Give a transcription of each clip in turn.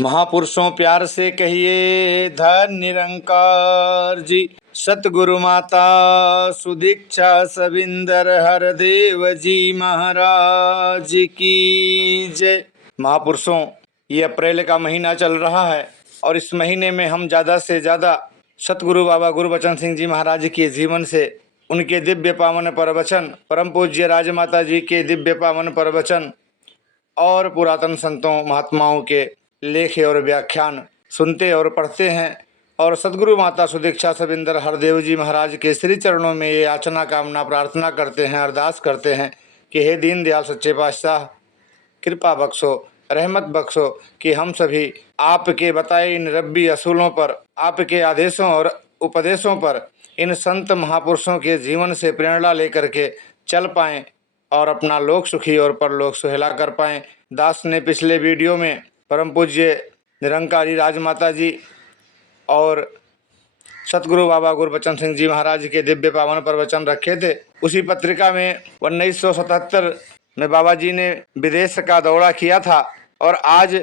महापुरुषों प्यार से कहिए धन निरंकार जी। सतगुरु माता सुदीक्षा सविंदर हरदेव जी महाराज की जय। महापुरुषों, ये अप्रैल का महीना चल रहा है और इस महीने में हम ज़्यादा से ज़्यादा सतगुरु बाबा गुरबचन सिंह जी महाराज के जीवन से, उनके दिव्य पावन प्रवचन, परम पूज्य राजमाता जी के दिव्य पावन प्रवचन और पुरातन संतों महात्माओं के लेखे और व्याख्यान सुनते और पढ़ते हैं और सदगुरु माता सुदीक्षा सविंदर हरदेव जी महाराज के श्री चरणों में ये याचना कामना प्रार्थना करते हैं, अरदास करते हैं कि हे दीन दयाल सच्चे पातशाह, कृपा बख्शो, रहमत बख्शो कि हम सभी आपके बताए इन रब्बी असूलों पर, आपके आदेशों और उपदेशों पर, इन संत महापुरुषों के जीवन से प्रेरणा लेकर के चल पाएँ और अपना लोक सुखी और परलोक सुहेला कर पाएँ। दास ने पिछले वीडियो में परम पूज्य निरंकारी राजमाता जी और सतगुरु बाबा गुरबचन सिंह जी महाराज के दिव्य पावन प्रवचन रखे थे। उसी पत्रिका में 1977 में बाबा जी ने विदेश का दौरा किया था और आज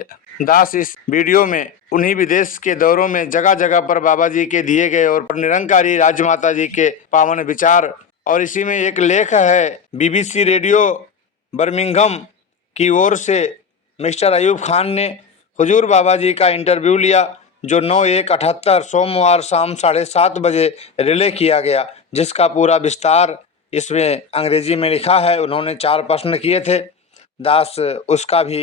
दास इस वीडियो में उन्हीं विदेश के दौरों में जगह जगह पर बाबा जी के दिए गए और निरंकारी राजमाता जी के पावन विचार, और इसी में एक लेख है BBC रेडियो बर्मिंघम की ओर से मिस्टर अयूब खान ने हुजूर बाबा जी का इंटरव्यू लिया, जो 9/1/78 सोमवार शाम 7:30 बजे रिले किया गया, जिसका पूरा विस्तार इसमें अंग्रेजी में लिखा है। उन्होंने 4 प्रश्न किए थे। दास उसका भी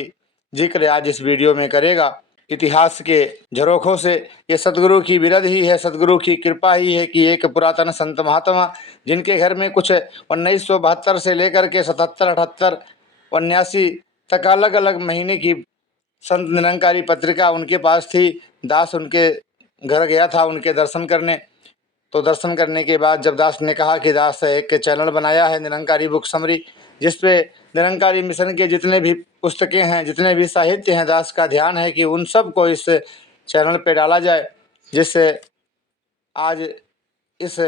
जिक्र आज इस वीडियो में करेगा। इतिहास के झरोखों से ये सतगुरु की बिरद ही है, सतगुरु की कृपा ही है कि एक पुरातन संत महात्मा, जिनके घर में कुछ 1972 से लेकर के 77, 78, 79 तक अलग अलग महीने की संत निरंकारी पत्रिका उनके पास थी। दास उनके घर गया था उनके दर्शन करने। तो दर्शन करने के बाद जब दास ने कहा कि दास एक चैनल बनाया है निरंकारी बुक समरी, जिस पे निरंकारी मिशन के जितने भी पुस्तकें हैं, जितने भी साहित्य हैं, दास का ध्यान है कि उन सब को इस चैनल पे डाला जाए, जिससे आज इस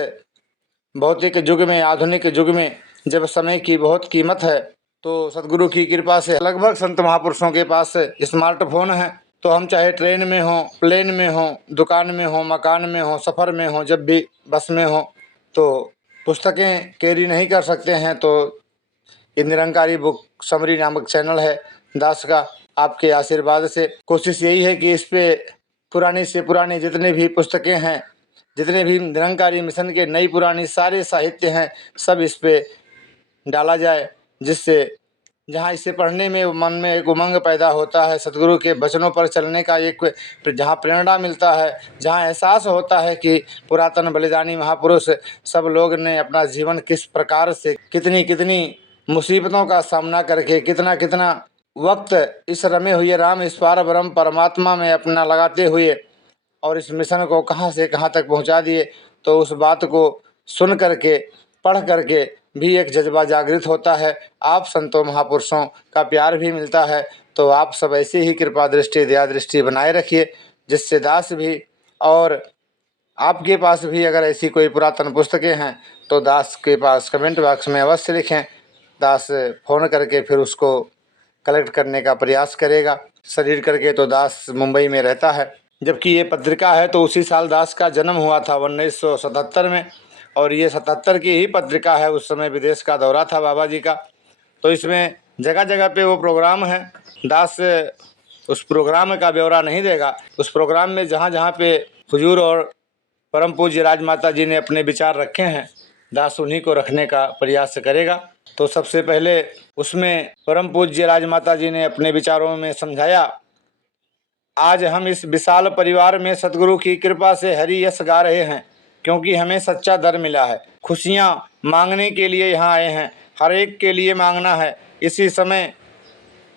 भौतिक युग में, आधुनिक युग में जब समय की बहुत कीमत है, तो सतगुरु की कृपा से लगभग संत महापुरुषों के पास स्मार्टफोन है। तो हम चाहे ट्रेन में हों, प्लेन में हों, दुकान में हों, मकान में हों, सफ़र में हों, जब भी बस में हों, तो पुस्तकें कैरी नहीं कर सकते हैं, तो ये निरंकारी बुक समरी नामक चैनल है दास का। आपके आशीर्वाद से कोशिश यही है कि इस पे पुरानी से पुरानी जितने भी पुस्तकें हैं, जितने भी निरंकारी मिशन के नई पुरानी सारे साहित्य हैं, सब इस पे डाला जाए, जिससे जहाँ इसे पढ़ने में मन में एक उमंग पैदा होता है, सतगुरु के वचनों पर चलने का एक जहाँ प्रेरणा मिलता है, जहाँ एहसास होता है कि पुरातन बलिदानी महापुरुष सब लोग ने अपना जीवन किस प्रकार से कितनी कितनी मुसीबतों का सामना करके कितना कितना वक्त इस रमे हुए राम इस पार ब्रह्म परमात्मा में अपना लगाते हुए और इस मिशन को कहाँ से कहाँ तक पहुँचा दिए। तो उस बात को सुन करके, पढ़ करके भी एक जज्बा जागृत होता है। आप संतों महापुरुषों का प्यार भी मिलता है। तो आप सब ऐसे ही कृपा दृष्टि दया दृष्टि बनाए रखिए, जिससे दास भी और आपके पास भी अगर ऐसी कोई पुरातन पुस्तकें हैं तो दास के पास कमेंट बॉक्स में अवश्य लिखें। दास फ़ोन करके फिर उसको कलेक्ट करने का प्रयास करेगा। शरीर करके तो दास मुंबई में रहता है, जबकि ये पत्रिका है तो उसी साल दास का जन्म हुआ था 1977 में, और ये 77 की ही पत्रिका है। उस समय विदेश का दौरा था बाबा जी का, तो इसमें जगह जगह पे वो प्रोग्राम है। दास उस प्रोग्राम का ब्यौरा नहीं देगा। उस प्रोग्राम में जहाँ जहाँ पे हुजूर और परम पूज्य राजमाता जी ने अपने विचार रखे हैं, दास उन्हीं को रखने का प्रयास करेगा। तो सबसे पहले उसमें परम पूज्य राजमाता जी ने अपने विचारों में समझाया, आज हम इस विशाल परिवार में सतगुरु की कृपा से हरि यश गा रहे हैं, क्योंकि हमें सच्चा दर मिला है। खुशियाँ मांगने के लिए यहाँ आए हैं, हर एक के लिए मांगना है। इसी समय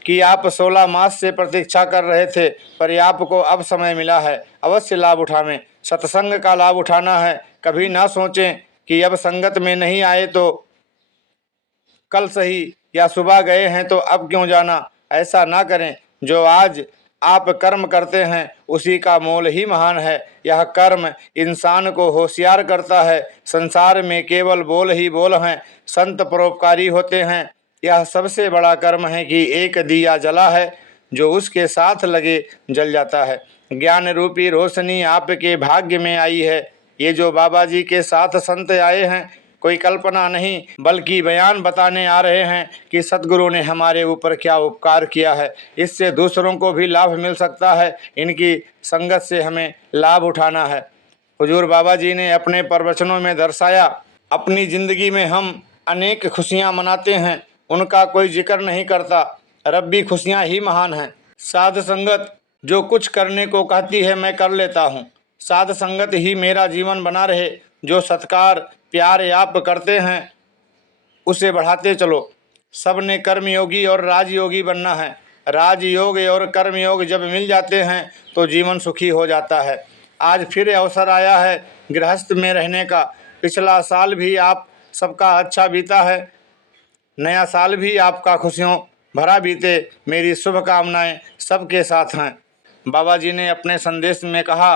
कि आप 16 मास से प्रतीक्षा कर रहे थे, पर आपको अब समय मिला है, अवश्य लाभ उठावें। सत्संग का लाभ उठाना है। कभी ना सोचें कि अब संगत में नहीं आए तो कल सही, या सुबह गए हैं तो अब क्यों जाना। ऐसा ना करें। जो आज आप कर्म करते हैं उसी का मोल ही महान है। यह कर्म इंसान को होशियार करता है। संसार में केवल बोल ही बोल हैं, संत परोपकारी होते हैं। यह सबसे बड़ा कर्म है कि एक दिया जला है जो उसके साथ लगे जल जाता है। ज्ञान रूपी रोशनी आपके भाग्य में आई है। ये जो बाबा जी के साथ संत आए हैं, कोई कल्पना नहीं बल्कि बयान बताने आ रहे हैं कि सतगुरु ने हमारे ऊपर क्या उपकार किया है। इससे दूसरों को भी लाभ मिल सकता है। इनकी संगत से हमें लाभ उठाना है। हुजूर बाबा जी ने अपने प्रवचनों में दर्शाया, अपनी ज़िंदगी में हम अनेक खुशियाँ मनाते हैं, उनका कोई जिक्र नहीं करता। रब्बी खुशियाँ ही महान हैं। साध संगत जो कुछ करने को कहती है मैं कर लेता हूँ। साध संगत ही मेरा जीवन बना रहे। जो सत्कार प्यार आप करते हैं उसे बढ़ाते चलो। सब ने कर्मयोगी और राजयोगी बनना है। राजयोग और कर्मयोग जब मिल जाते हैं तो जीवन सुखी हो जाता है। आज फिर अवसर आया है गृहस्थ में रहने का। पिछला साल भी आप सबका अच्छा बीता है। नया साल भी आपका खुशियों भरा बीते। मेरी शुभकामनाएं सबके साथ हैं। बाबा जी ने अपने संदेश में कहा,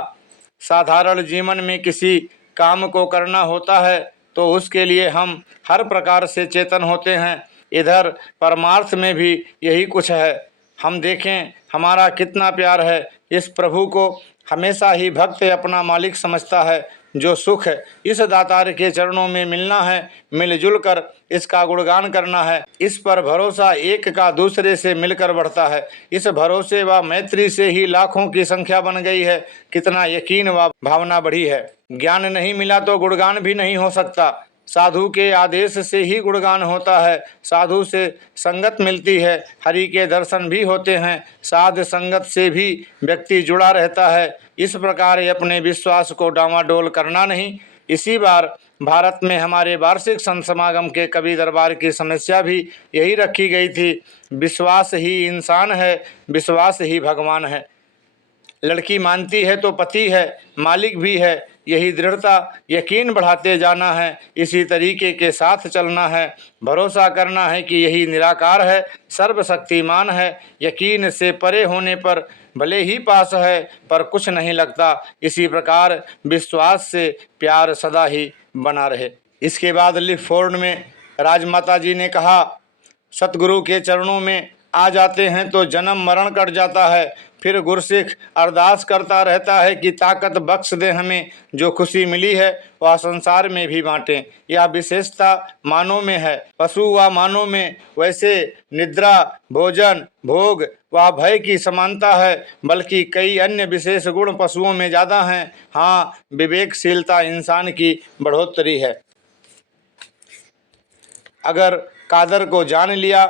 साधारण जीवन में किसी काम को करना होता है तो उसके लिए हम हर प्रकार से चेतन होते हैं। इधर परमार्थ में भी यही कुछ है। हम देखें हमारा कितना प्यार है। इस प्रभु को हमेशा ही भक्त अपना मालिक समझता है। जो सुख इस दातार के चरणों में मिलना है, मिलजुल कर इसका गुणगान करना है। इस पर भरोसा एक का दूसरे से मिलकर बढ़ता है। इस भरोसे व मैत्री से ही लाखों की संख्या बन गई है। कितना यकीन व भावना बढ़ी है। ज्ञान नहीं मिला तो गुणगान भी नहीं हो सकता। साधु के आदेश से ही गुणगान होता है। साधु से संगत मिलती है, हरि के दर्शन भी होते हैं। साध संगत से भी व्यक्ति जुड़ा रहता है। इस प्रकार अपने विश्वास को डामाडोल करना नहीं। इसी बार भारत में हमारे वार्षिक संत समागम के कवि दरबार की समस्या भी यही रखी गई थी। विश्वास ही इंसान है, विश्वास ही भगवान है। लड़की मानती है तो पति है, मालिक भी है। यही दृढ़ता यकीन बढ़ाते जाना है। इसी तरीके के साथ चलना है। भरोसा करना है कि यही निराकार है, सर्वशक्तिमान है। यकीन से परे होने पर भले ही पास है पर कुछ नहीं लगता। इसी प्रकार विश्वास से प्यार सदा ही बना रहे। इसके बाद लिफोर्ड में राजमाता जी ने कहा, सतगुरु के चरणों में आ जाते हैं तो जन्म मरण कट जाता है। फिर गुरसिख अरदास करता रहता है कि ताकत बख्श दे हमें। जो खुशी मिली है वह संसार में भी बांटें। यह विशेषता मानव में है, पशु व मानव में वैसे निद्रा, भोजन, भोग व भय की समानता है, बल्कि कई अन्य विशेष गुण पशुओं में ज़्यादा हैं। हाँ, विवेकशीलता इंसान की बढ़ोतरी है। अगर कादर को जान लिया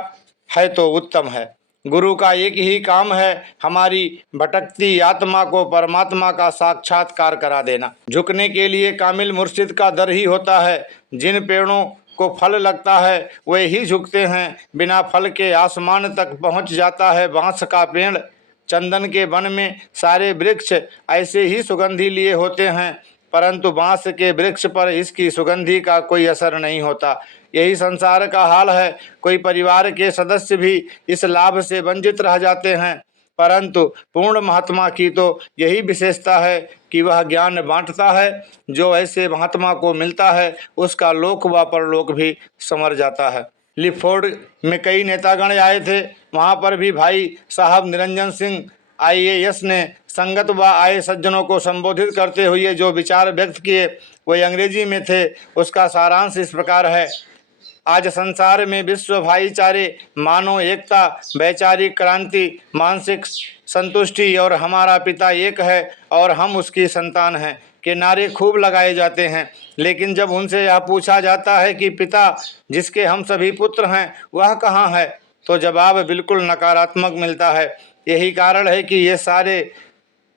है तो उत्तम है। गुरु का एक ही काम है, हमारी भटकती आत्मा को परमात्मा का साक्षात्कार करा देना। झुकने के लिए कामिल मुर्शिद का दर ही होता है। जिन पेड़ों को फल लगता है वे ही झुकते हैं। बिना फल के आसमान तक पहुंच जाता है बांस का पेड़। चंदन के वन में सारे वृक्ष ऐसे ही सुगंधी लिए होते हैं, परंतु बांस के वृक्ष पर इसकी सुगंधी का कोई असर नहीं होता। यही संसार का हाल है। कोई परिवार के सदस्य भी इस लाभ से वंचित रह जाते हैं, परंतु पूर्ण महात्मा की तो यही विशेषता है कि वह ज्ञान बांटता है। जो ऐसे महात्मा को मिलता है उसका लोक व परलोक भी संवर जाता है। लिफोर्ड में कई नेतागण आए थे। वहाँ पर भी भाई साहब निरंजन सिंह IAS ने संगत व आए सज्जनों को संबोधित करते हुए जो विचार व्यक्त किए वे अंग्रेजी में थे। उसका सारांश इस प्रकार है। आज संसार में विश्व भाईचारे, मानव एकता, वैचारिक क्रांति, मानसिक संतुष्टि और हमारा पिता एक है और हम उसकी संतान हैं के नारे खूब लगाए जाते हैं। लेकिन जब उनसे यह पूछा जाता है कि पिता जिसके हम सभी पुत्र हैं वह कहाँ है, तो जवाब बिल्कुल नकारात्मक मिलता है। यही कारण है कि ये सारे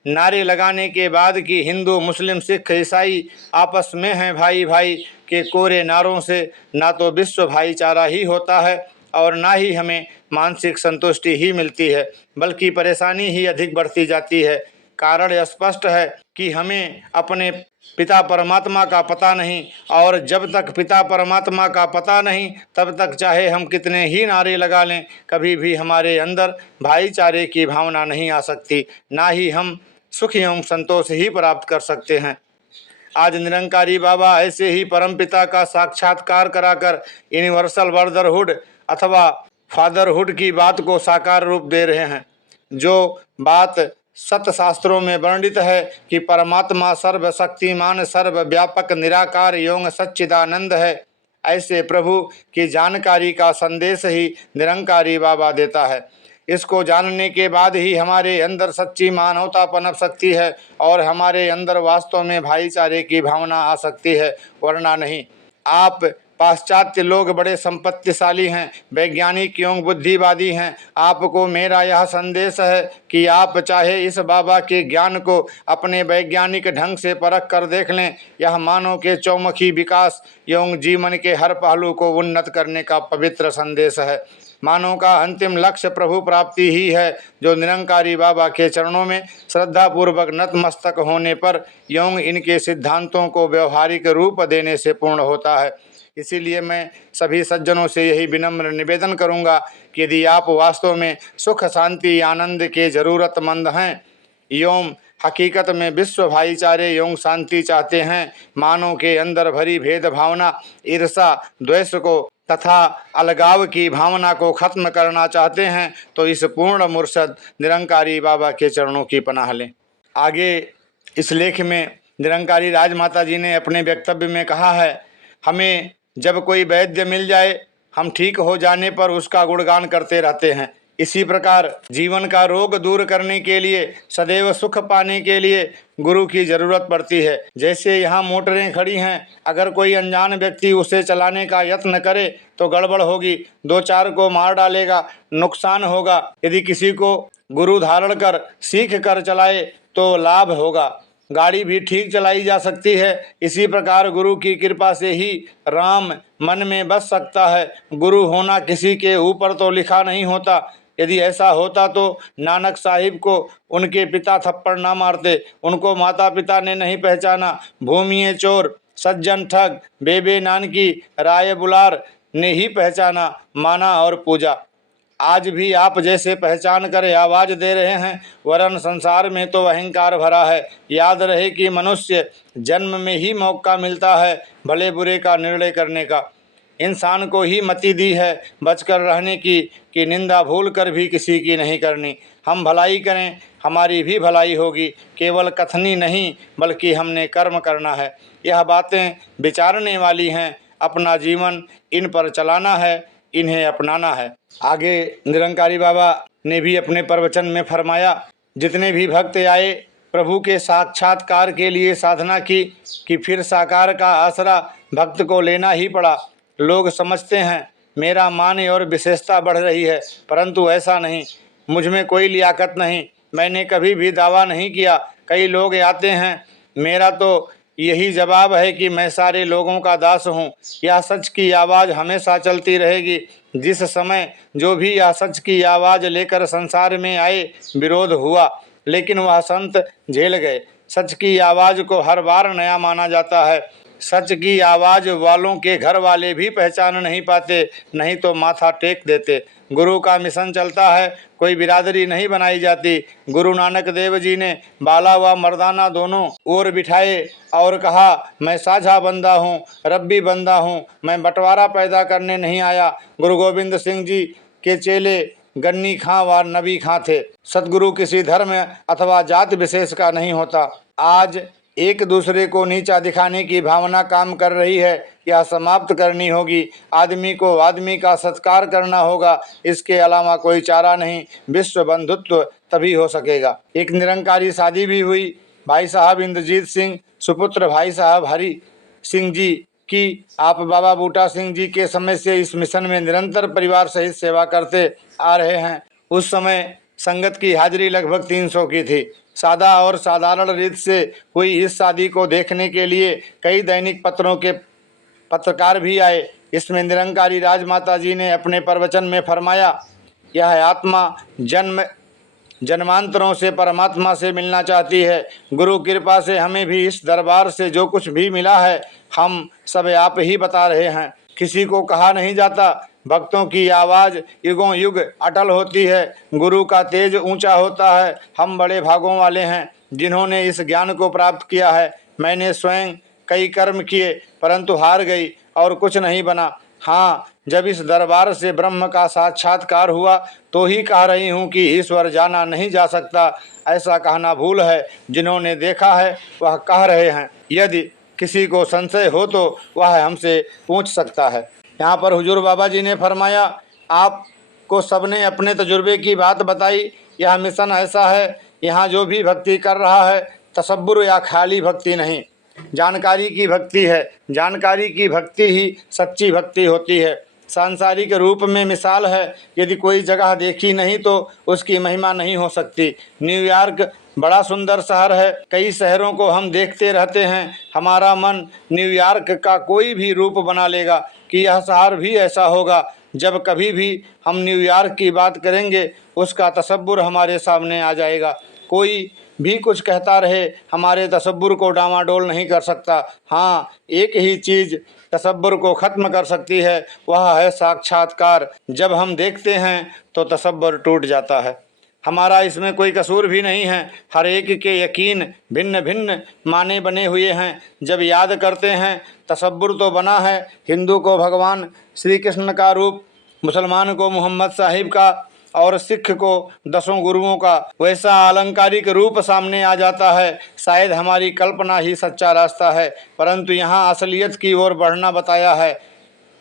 नारे लगाने के बाद कि हिंदू, मुस्लिम, सिख, ईसाई आपस में हैं भाई भाई के कोरे नारों से ना तो विश्व भाईचारा ही होता है और ना ही हमें मानसिक संतुष्टि ही मिलती है, बल्कि परेशानी ही अधिक बढ़ती जाती है। कारण स्पष्ट है कि हमें अपने पिता परमात्मा का पता नहीं, और जब तक पिता परमात्मा का पता नहीं तब तक चाहे हम कितने ही नारे लगा लें, कभी भी हमारे अंदर भाईचारे की भावना नहीं आ सकती, ना ही हम सुख एवं संतोष ही प्राप्त कर सकते हैं। आज निरंकारी बाबा ऐसे ही परमपिता का साक्षात्कार कराकर यूनिवर्सल ब्रदरहुड अथवा फादरहुड की बात को साकार रूप दे रहे हैं। जो बात सत शास्त्रों में वर्णित है कि परमात्मा सर्वशक्तिमान सर्वव्यापक निराकार एवं सच्चिदानंद है, ऐसे प्रभु की जानकारी का संदेश ही निरंकारी बाबा देता है। इसको जानने के बाद ही हमारे अंदर सच्ची मानवता पनप सकती है और हमारे अंदर वास्तव में भाईचारे की भावना आ सकती है, वरना नहीं। आप पाश्चात्य लोग बड़े संपत्तिशाली हैं, वैज्ञानिक एवं बुद्धिवादी हैं। आपको मेरा यह संदेश है कि आप चाहे इस बाबा के ज्ञान को अपने वैज्ञानिक ढंग से परख कर देख लें। यह मानव के चौमुखी विकास एवं जीवन के हर पहलू को उन्नत करने का पवित्र संदेश है। मानव का अंतिम लक्ष्य प्रभु प्राप्ति ही है, जो निरंकारी बाबा के चरणों में श्रद्धापूर्वक नतमस्तक होने पर एवं इनके सिद्धांतों को व्यवहारिक रूप देने से पूर्ण होता है। इसीलिए मैं सभी सज्जनों से यही विनम्र निवेदन करूंगा कि यदि आप वास्तव में सुख शांति आनंद के ज़रूरतमंद हैं एवं हकीकत में विश्व भाईचारे एवं शांति चाहते हैं, मानव के अंदर भरी भेद भावना, ईर्षा, द्वेष को तथा अलगाव की भावना को खत्म करना चाहते हैं, तो इस पूर्ण मुर्शद निरंकारी बाबा के चरणों की पनाह लें। आगे इस लेख में निरंकारी राजमाता जी ने अपने वक्तव्य में कहा है, हमें जब कोई वैद्य मिल जाए, हम ठीक हो जाने पर उसका गुणगान करते रहते हैं। इसी प्रकार जीवन का रोग दूर करने के लिए, सदैव सुख पाने के लिए गुरु की जरूरत पड़ती है। जैसे यहाँ मोटरें खड़ी हैं, अगर कोई अनजान व्यक्ति उसे चलाने का यत्न करे तो गड़बड़ होगी, दो चार को मार डालेगा, नुकसान होगा। यदि किसी को गुरु धारण कर सीख कर चलाए तो लाभ होगा, गाड़ी भी ठीक चलाई जा सकती है। इसी प्रकार गुरु की कृपा से ही राम मन में बस सकता है। गुरु होना किसी के ऊपर तो लिखा नहीं होता। यदि ऐसा होता तो नानक साहिब को उनके पिता थप्पड़ ना मारते, उनको माता पिता ने नहीं पहचाना। भूमिये चोर, सज्जन ठग, बेबे नानकी, राय बुलार ने ही पहचाना, माना और पूजा। आज भी आप जैसे पहचान कर आवाज़ दे रहे हैं, वरन संसार में तो अहंकार भरा है। याद रहे कि मनुष्य जन्म में ही मौका मिलता है भले बुरे का निर्णय करने का। इंसान को ही मति दी है बचकर रहने की, कि निंदा भूल कर भी किसी की नहीं करनी। हम भलाई करें, हमारी भी भलाई होगी। केवल कथनी नहीं बल्कि हमने कर्म करना है। यह बातें विचारने वाली हैं। अपना जीवन इन पर चलाना है, इन्हें अपनाना है। आगे निरंकारी बाबा ने भी अपने प्रवचन में फरमाया, जितने भी भक्त आए प्रभु के साक्षात्कार के लिए साधना की कि फिर साकार का आसरा भक्त को लेना ही पड़ा। लोग समझते हैं मेरा मान और विशेषता बढ़ रही है, परंतु ऐसा नहीं। मुझ में कोई लियाकत नहीं, मैंने कभी भी दावा नहीं किया। कई लोग आते हैं, मेरा तो यही जवाब है कि मैं सारे लोगों का दास हूँ। यह सच की आवाज़ हमेशा चलती रहेगी। जिस समय जो भी यह सच की आवाज़ लेकर संसार में आए, विरोध हुआ, लेकिन वह संत झेल गए। सच की आवाज़ को हर बार नया माना जाता है। सच की आवाज़ वालों के घर वाले भी पहचान नहीं पाते, नहीं तो माथा टेक देते। गुरु का मिशन चलता है, कोई बिरादरी नहीं बनाई जाती। गुरु नानक देव जी ने बाला व मर्दाना दोनों ओर बिठाए और कहा, मैं साझा बंदा हूँ, रब्बी बंदा हूँ, मैं बंटवारा पैदा करने नहीं आया। गुरु गोविंद सिंह जी के चेले गन्नी खां व नबी खां थे। सतगुरु किसी धर्म अथवा जात विशेष का नहीं होता। आज एक दूसरे को नीचा दिखाने की भावना काम कर रही है, यह समाप्त करनी होगी। आदमी को आदमी का सत्कार करना होगा, इसके अलावा कोई चारा नहीं। विश्व बंधुत्व तभी हो सकेगा। एक निरंकारी शादी भी हुई। भाई साहब इंद्रजीत सिंह सुपुत्र भाई साहब हरि सिंह जी की। आप बाबा बूटा सिंह जी के समय से इस मिशन में निरंतर परिवार सहित सेवा करते आ रहे हैं। उस समय संगत की हाजिरी लगभग 300 की थी। सादा और साधारण रीत से हुई इस शादी को देखने के लिए कई दैनिक पत्रों के पत्रकार भी आए। इसमें निरंकारी राजमाता जी ने अपने प्रवचन में फरमाया, यह आत्मा जन्मांतरों से परमात्मा से मिलना चाहती है। गुरु कृपा से हमें भी इस दरबार से जो कुछ भी मिला है, हम सब आप ही बता रहे हैं। किसी को कहा नहीं जाता। भक्तों की आवाज़ युगों युग अटल होती है। गुरु का तेज ऊंचा होता है। हम बड़े भागों वाले हैं जिन्होंने इस ज्ञान को प्राप्त किया है। मैंने स्वयं कई कर्म किए परंतु हार गई और कुछ नहीं बना। हाँ, जब इस दरबार से ब्रह्म का साक्षात्कार हुआ तो ही कह रही हूँ कि ईश्वर जाना नहीं जा सकता। ऐसा कहना भूल है। जिन्होंने देखा है वह कह रहे हैं। यदि किसी को संशय हो तो वह हमसे पूछ सकता है। यहाँ पर हुजूर बाबा जी ने फरमाया, आपको सबने अपने तजुर्बे की बात बताई। यह मिशन ऐसा है, यहाँ जो भी भक्ति कर रहा है तसब्बुर या खाली भक्ति नहीं, जानकारी की भक्ति है। जानकारी की भक्ति ही सच्ची भक्ति होती है। सांसारिक रूप में मिसाल है, यदि कोई जगह देखी नहीं तो उसकी महिमा नहीं हो सकती। न्यूयॉर्क बड़ा सुंदर शहर है। कई शहरों को हम देखते रहते हैं। हमारा मन न्यूयॉर्क का कोई भी रूप बना लेगा कि यह शहर भी ऐसा होगा। जब कभी भी हम न्यूयॉर्क की बात करेंगे उसका तसब्बुर हमारे सामने आ जाएगा। कोई भी कुछ कहता रहे, हमारे तसब्बुर को डामाडोल नहीं कर सकता। हाँ, एक ही चीज़ तसब्बुर को ख़त्म कर सकती है, वह है साक्षात्कार। जब हम देखते हैं तो तसब्बुर टूट जाता है। हमारा इसमें कोई कसूर भी नहीं है। हर एक के यकीन भिन्न भिन्न माने बने हुए हैं। जब याद करते हैं तसब्बुर तो बना है। हिंदू को भगवान श्री कृष्ण का रूप, मुसलमान को मोहम्मद साहिब का और सिख को 10 गुरुओं का वैसा अलंकारिक रूप सामने आ जाता है। शायद हमारी कल्पना ही सच्चा रास्ता है, परंतु यहाँ असलियत की ओर बढ़ना बताया है।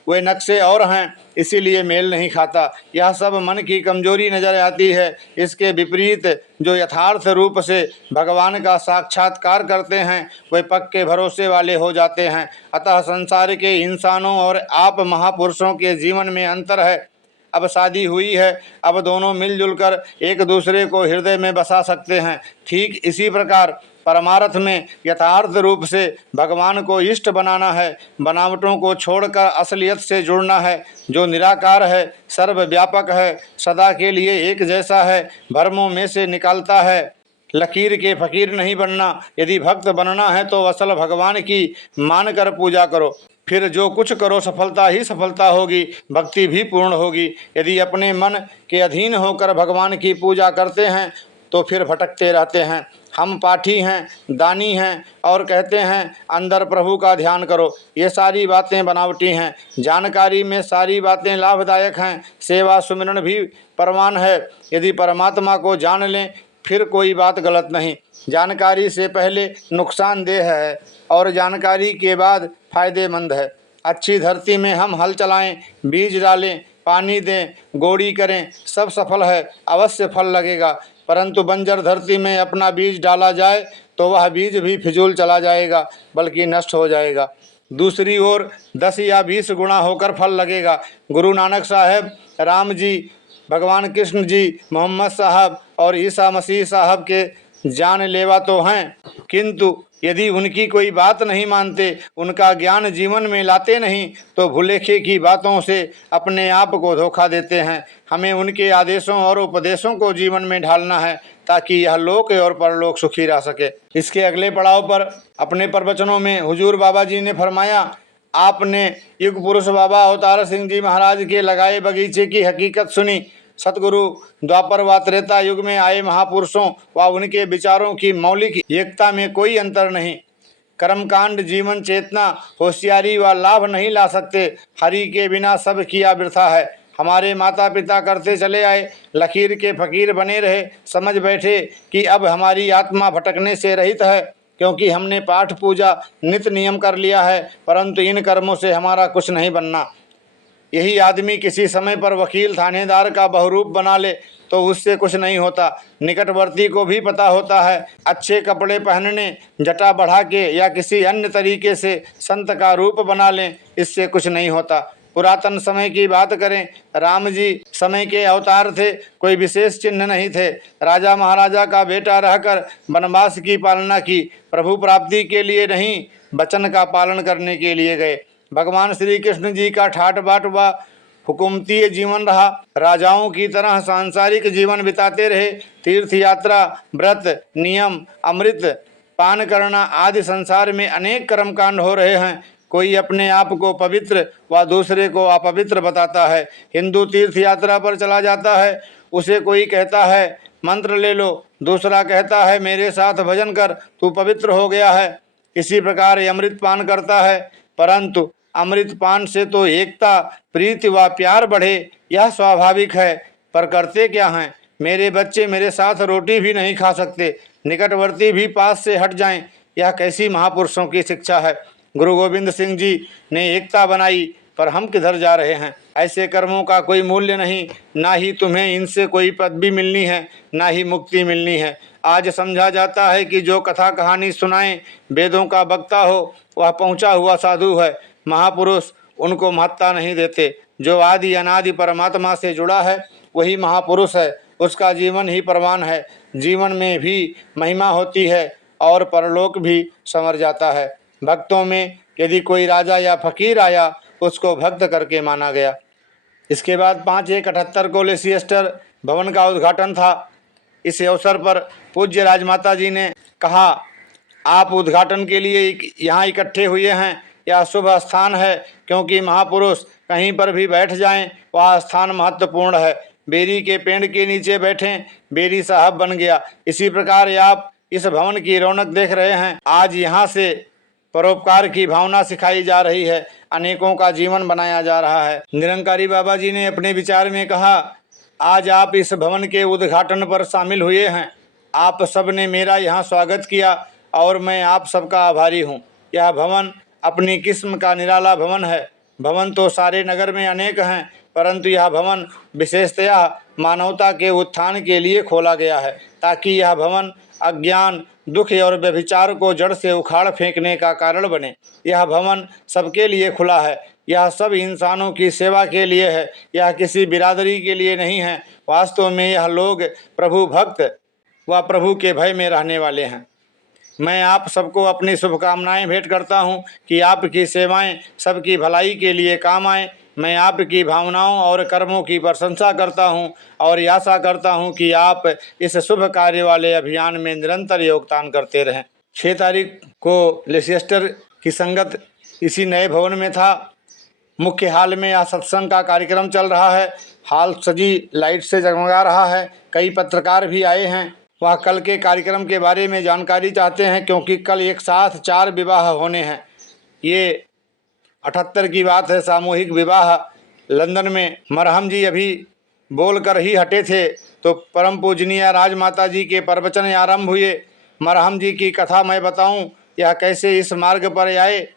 वे नक्शे और हैं, इसीलिए मेल नहीं खाता। यह सब मन की कमजोरी नजर आती है। इसके विपरीत जो यथार्थ रूप से भगवान का साक्षात्कार करते हैं वे पक्के भरोसे वाले हो जाते हैं। अतः संसार के इंसानों और आप महापुरुषों के जीवन में अंतर है। अब शादी हुई है, अब दोनों मिलजुल कर एक दूसरे को हृदय में बसा सकते हैं। ठीक इसी प्रकार परमार्थ में यथार्थ रूप से भगवान को इष्ट बनाना है। बनावटों को छोड़कर असलियत से जुड़ना है। जो निराकार है, सर्वव्यापक है, सदा के लिए एक जैसा है, भरमों में से निकालता है। लकीर के फकीर नहीं बनना। यदि भक्त बनना है तो असल भगवान की मानकर पूजा करो, फिर जो कुछ करो सफलता ही सफलता होगी, भक्ति भी पूर्ण होगी। यदि अपने मन के अधीन होकर भगवान की पूजा करते हैं तो फिर भटकते रहते हैं। हम पाठी हैं, दानी हैं और कहते हैं अंदर प्रभु का ध्यान करो। ये सारी बातें बनावटी हैं। जानकारी में सारी बातें लाभदायक हैं। सेवा सुमिरन भी परवान है। यदि परमात्मा को जान लें फिर कोई बात गलत नहीं। जानकारी से पहले नुकसानदेह है और जानकारी के बाद फायदेमंद है। अच्छी धरती में हम हल चलाएं, बीज डालें, पानी दें, गोड़ी करें, सब सफल है, अवश्य फल लगेगा। परंतु बंजर धरती में अपना बीज डाला जाए तो वह बीज भी फिजूल चला जाएगा, बल्कि नष्ट हो जाएगा। दूसरी ओर 10 या 20 गुना होकर फल लगेगा। गुरु नानक साहब, राम जी, भगवान कृष्ण जी, मोहम्मद साहब और ईसा मसीह साहब के जानलेवा तो हैं, किंतु यदि उनकी कोई बात नहीं मानते, उनका ज्ञान जीवन में लाते नहीं तो भुलेखे की बातों से अपने आप को धोखा देते हैं। हमें उनके आदेशों और उपदेशों को जीवन में ढालना है ताकि यह लोक और परलोक सुखी रह सके। इसके अगले पड़ाव पर अपने प्रवचनों में हुजूर बाबा जी ने फरमाया, आपने युग पुरुष बाबा अवतार सिंह जी महाराज के लगाए बगीचे की हकीकत सुनी। सतगुरु द्वापर व त्रेता युग में आए महापुरुषों व उनके विचारों की मौलिक एकता में कोई अंतर नहीं। कर्मकांड, जीवन चेतना, होशियारी व लाभ नहीं ला सकते। हरि के बिना सब किया वृथा है। हमारे माता पिता करते चले आए, लकीर के फकीर बने रहे, समझ बैठे कि अब हमारी आत्मा भटकने से रहित है, क्योंकि हमने पाठ पूजा नित्य नियम कर लिया है। परंतु इन कर्मों से हमारा कुछ नहीं बनना। यही आदमी किसी समय पर वकील थानेदार का बहुरूप बना ले तो उससे कुछ नहीं होता। निकटवर्ती को भी पता होता है, अच्छे कपड़े पहनने, जटा बढ़ा के या किसी अन्य तरीके से संत का रूप बना लें, इससे कुछ नहीं होता। पुरातन समय की बात करें, राम जी समय के अवतार थे, कोई विशेष चिन्ह नहीं थे। राजा महाराजा का बेटा रहकर वनवास की पालना की, प्रभु प्राप्ति के लिए नहीं, वचन का पालन करने के लिए गए। भगवान श्री कृष्ण जी का ठाट बाट व हुकुमतीय जीवन रहा। राजाओं की तरह सांसारिक जीवन बिताते रहे। तीर्थ यात्रा, व्रत, नियम, अमृत पान करना आदि संसार में अनेक कर्मकांड हो रहे हैं। कोई अपने आप को पवित्र व दूसरे को अपवित्र बताता है। हिंदू तीर्थ यात्रा पर चला जाता है, उसे कोई कहता है मंत्र ले लो, दूसरा कहता है मेरे साथ भजन कर, तू पवित्र हो गया है। इसी प्रकार अमृत पान करता है, परंतु अमृत पान से तो एकता प्रीति व प्यार बढ़े, यह स्वाभाविक है। पर करते क्या हैं? मेरे बच्चे मेरे साथ रोटी भी नहीं खा सकते, निकटवर्ती भी पास से हट जाएं। यह कैसी महापुरुषों की शिक्षा है? गुरु गोविंद सिंह जी ने एकता बनाई, पर हम किधर जा रहे हैं? ऐसे कर्मों का कोई मूल्य नहीं, ना ही तुम्हें इनसे कोई पदवी मिलनी है, ना ही मुक्ति मिलनी है। आज समझा जाता है कि जो कथा कहानी सुनाए, वेदों का वक्ता हो, वह पहुँचा हुआ साधु है। महापुरुष उनको महत्ता नहीं देते। जो आदि अनादि परमात्मा से जुड़ा है वही महापुरुष है, उसका जीवन ही प्रमाण है। जीवन में भी महिमा होती है और परलोक भी संवर जाता है। भक्तों में यदि कोई राजा या फकीर आया, उसको भक्त करके माना गया। इसके बाद 5/1/78 को लेसिएस्टर भवन का उद्घाटन था। इस अवसर पर पूज्य राजमाता जी ने कहा, आप उद्घाटन के लिए यहाँ इकट्ठे हुए हैं, यह शुभ स्थान है, क्योंकि महापुरुष कहीं पर भी बैठ जाएं, वह स्थान महत्वपूर्ण है। बेरी के पेड़ के नीचे बैठें, बेरी साहब बन गया। इसी प्रकार आप इस भवन की रौनक देख रहे हैं। आज यहाँ से परोपकार की भावना सिखाई जा रही है, अनेकों का जीवन बनाया जा रहा है। निरंकारी बाबा जी ने अपने विचार में कहा, आज आप इस भवन के उद्घाटन पर शामिल हुए हैं। आप सब ने मेरा यहाँ स्वागत किया और मैं आप सबका आभारी हूँ। यह भवन अपनी किस्म का निराला भवन है। भवन तो सारे नगर में अनेक हैं, परंतु यह भवन विशेषतया मानवता के उत्थान के लिए खोला गया है, ताकि यह भवन अज्ञान, दुख और व्यभिचार को जड़ से उखाड़ फेंकने का कारण बने। यह भवन सबके लिए खुला है। यह सब इंसानों की सेवा के लिए है, यह किसी बिरादरी के लिए नहीं है। वास्तव में यह लोग प्रभु भक्त व प्रभु के भय में रहने वाले हैं। मैं आप सबको अपनी शुभकामनाएं भेंट करता हूं कि आपकी सेवाएं सबकी भलाई के लिए काम आएं। मैं आपकी भावनाओं और कर्मों की प्रशंसा करता हूं और आशा करता हूं कि आप इस शुभ कार्य वाले अभियान में निरंतर योगदान करते रहें। 6 तारीख को लेसिएस्टर की संगत इसी नए भवन में था। मुख्य हाल में यह सत्संग का कार्यक्रम चल रहा है। हाल सजी लाइट से जगमगा रहा है। कई पत्रकार भी आए हैं। वह कल के कार्यक्रम के बारे में जानकारी चाहते हैं, क्योंकि कल एक साथ 4 विवाह होने हैं। ये 78 की बात है, सामूहिक विवाह लंदन में। मरहम जी अभी बोल कर ही हटे थे तो परम पूजनीय राजमाता जी के प्रवचन आरंभ हुए। मरहम जी की कथा मैं बताऊं, यह कैसे इस मार्ग पर आए।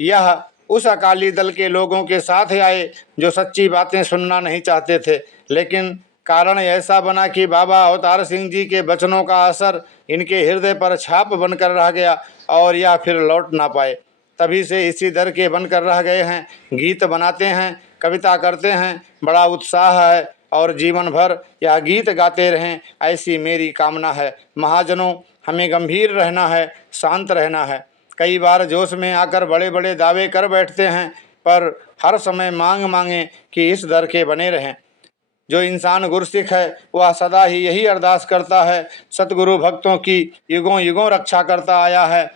यह उस अकाली दल के लोगों के साथ आए जो सच्ची बातें सुनना नहीं चाहते थे, लेकिन कारण ऐसा बना कि बाबा अवतार सिंह जी के वचनों का असर इनके हृदय पर छाप बनकर रह गया और यह फिर लौट ना पाए। तभी से इसी दर के बनकर रह गए हैं। गीत बनाते हैं, कविता करते हैं, बड़ा उत्साह है और जीवन भर यह गीत गाते रहें, ऐसी मेरी कामना है। महाजनों, हमें गंभीर रहना है, शांत रहना है। कई बार जोश में आकर बड़े बड़े दावे कर बैठते हैं, पर हर समय मांगे कि इस दर के बने रहें। जो इंसान गुरसिख है वह सदा ही यही अरदास करता है, सतगुरु भक्तों की युगों युगों रक्षा करता आया है।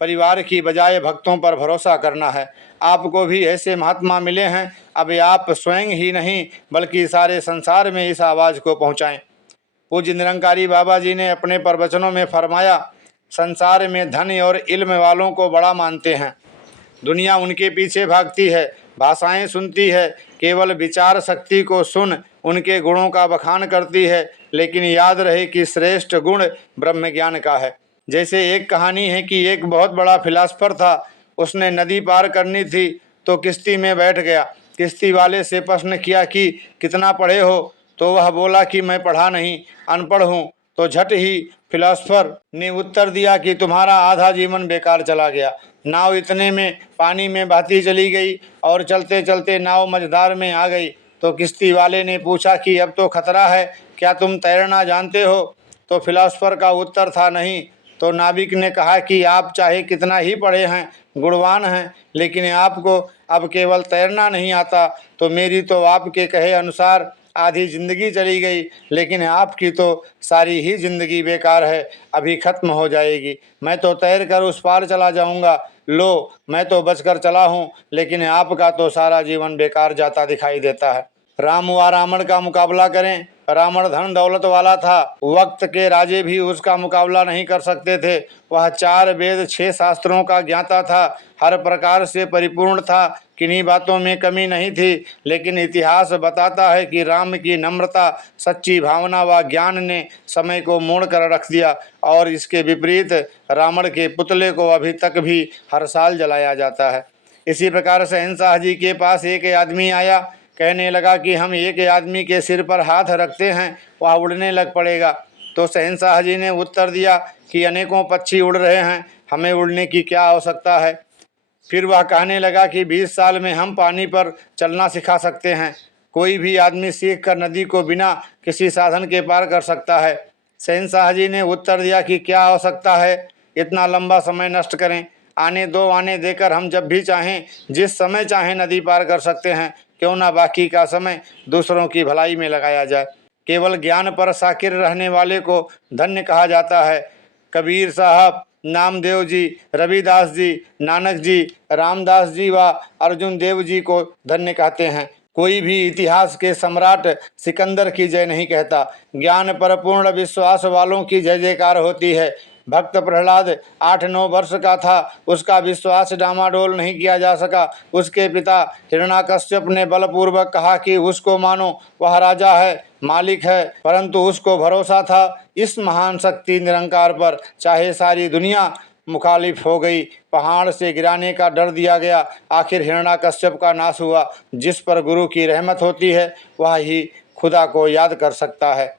परिवार की बजाय भक्तों पर भरोसा करना है। आपको भी ऐसे महात्मा मिले हैं। अब आप स्वयं ही नहीं बल्कि सारे संसार में इस आवाज़ को पहुँचाएँ। पूज्य निरंकारी बाबा जी ने अपने प्रवचनों में फरमाया, संसार में धन और इल्म वालों को बड़ा मानते हैं। दुनिया उनके पीछे भागती है, भाषाएं सुनती है, केवल विचार शक्ति को सुन उनके गुणों का बखान करती है। लेकिन याद रहे कि श्रेष्ठ गुण ब्रह्म ज्ञान का है। जैसे एक कहानी है कि एक बहुत बड़ा फिलासफर था। उसने नदी पार करनी थी तो किश्ती में बैठ गया। किश्ती वाले से प्रश्न किया कि कितना पढ़े हो, तो वह बोला कि मैं पढ़ा नहीं, अनपढ़ हूँ। तो झट ही फिलासफर ने उत्तर दिया कि तुम्हारा आधा जीवन बेकार चला गया। नाव इतने में पानी में बहती चली गई और चलते चलते नाव मझधार में आ गई। तो किश्ती वाले ने पूछा कि अब तो खतरा है, क्या तुम तैरना जानते हो? तो फिलासफर का उत्तर था नहीं। तो नाविक ने कहा कि आप चाहे कितना ही पढ़े हैं, गुणवान हैं, लेकिन आपको अब केवल तैरना नहीं आता। तो मेरी तो आपके कहे अनुसार आधी जिंदगी चली गई, लेकिन आपकी तो सारी ही जिंदगी बेकार है, अभी खत्म हो जाएगी। मैं तो तैर कर उस पार चला जाऊंगा। लो, मैं तो बचकर चला हूँ, लेकिन आपका तो सारा जीवन बेकार जाता दिखाई देता है। राम व रावण का मुकाबला करें, रावण धन दौलत वाला था, वक्त के राजे भी उसका मुकाबला नहीं कर सकते थे। वह 4 वेद 6 शास्त्रों का ज्ञाता था, हर प्रकार से परिपूर्ण था, किन्हीं बातों में कमी नहीं थी। लेकिन इतिहास बताता है कि राम की नम्रता, सच्ची भावना व ज्ञान ने समय को मोड़ कर रख दिया, और इसके विपरीत रावण के पुतले को अभी तक भी हर साल जलाया जाता है। इसी प्रकार शहंशाह जी के पास एक आदमी आया, कहने लगा कि हम एक आदमी के सिर पर हाथ रखते हैं, वह उड़ने लग पड़ेगा। तो शहंशाह जी ने उत्तर दिया कि अनेकों पक्षी उड़ रहे हैं, हमें उड़ने की क्या आवश्यकता है। फिर वह कहने लगा कि 20 साल में हम पानी पर चलना सिखा सकते हैं। कोई भी आदमी सीख कर नदी को बिना किसी साधन के पार कर सकता है। शहंशाह जी ने उत्तर दिया कि क्या आवश्यकता है, इतना लंबा समय नष्ट करें, आने देकर हम जब भी चाहें जिस समय चाहें नदी पार कर सकते हैं। क्यों ना बाकी का समय दूसरों की भलाई में लगाया जाए। केवल ज्ञान पर साकिर रहने वाले को धन्य कहा जाता है। कबीर साहब, नामदेव जी, रविदास जी, नानक जी, रामदास जी व अर्जुन देव जी को धन्य कहते हैं। कोई भी इतिहास के सम्राट सिकंदर की जय नहीं कहता। ज्ञान पर पूर्ण विश्वास वालों की जय जयकार होती है। भक्त प्रहलाद 8-9 वर्ष का था, उसका विश्वास डामाडोल नहीं किया जा सका। उसके पिता हिरण्याकश्यप ने बलपूर्वक कहा कि उसको मानो, वह राजा है, मालिक है, परंतु उसको भरोसा था इस महान शक्ति निरंकार पर, चाहे सारी दुनिया मुखालिफ हो गई, पहाड़ से गिराने का डर दिया गया। आखिर हिरण्याकश्यप का नाश हुआ। जिस पर गुरु की रहमत होती है वह ही खुदा को याद कर सकता है।